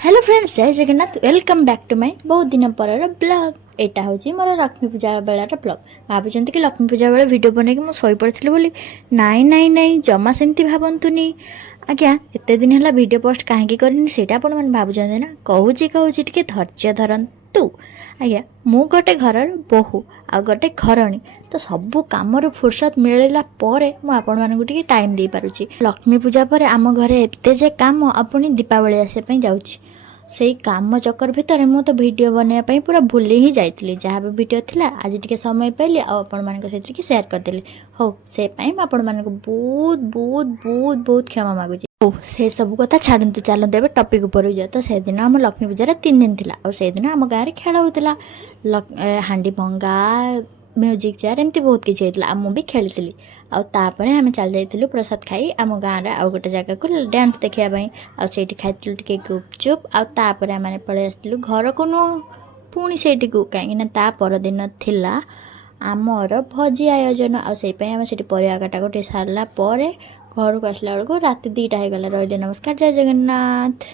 Hello friends, जय Jagannath. Welcome back to my बहुत दिन पर ब्लॉग। एटा हूँ मोर लक्ष्मी पूजा बेलार ब्लॉग। भावुंट कि लक्ष्मी पूजा बेले वीडियो बनैकी मुझे शई पड़ी बोली। नाई नाई नाई जमा सेमती भावतुनि आज्ञा। एत दिन है वीडियो पोस्ट कहीं करनी से भावुं ना। कहूँ टे धैर्य धरतु आज्ञा। मु गोटे घर बोहू आ गोटे घरणी तो सबू कम फुर्सत मिलला मुझे टाइम दे पारुछि। लक्ष्मी पूजा पर आम घरे एते जे काम अपनी दीपावली आसपा जाऊँगी से काम चक्कर भितर मु तो वीडियो बनवाई पूरा भूली ही जाइली। जहाँ भी वीडियो थिला आज टिके समय पाइली आपण मानक सेयार करदेली। हो से आपण मानक बहुत बहुत बहुत बहुत क्षमा मागुची। ओ से सब कथा छाड़ू चलते ए टपिक उपर जाए। तो से दिन आम लक्ष्मी पूजार 3 दिन थिला और से दिन आम गाँव में खेल होता हांडी भंगा म्यूजिक चेयर एमती बहुत किसी होता। आम भी खेली आपर आम चल जाइलु प्रसाद खाई आम गाँव में आउ गोटे जगह को डांस देखापी आईटी खाई टे गुपचुप आपर आम पलि आसलु घर को नु पुणी से कहीं परदिन थिला आमर भोजी आयोजन आम से परिया काटा सारापर घर को आसला बेलू रात 2टा हो गला। रही नमस्कार, जय जगन्नाथ।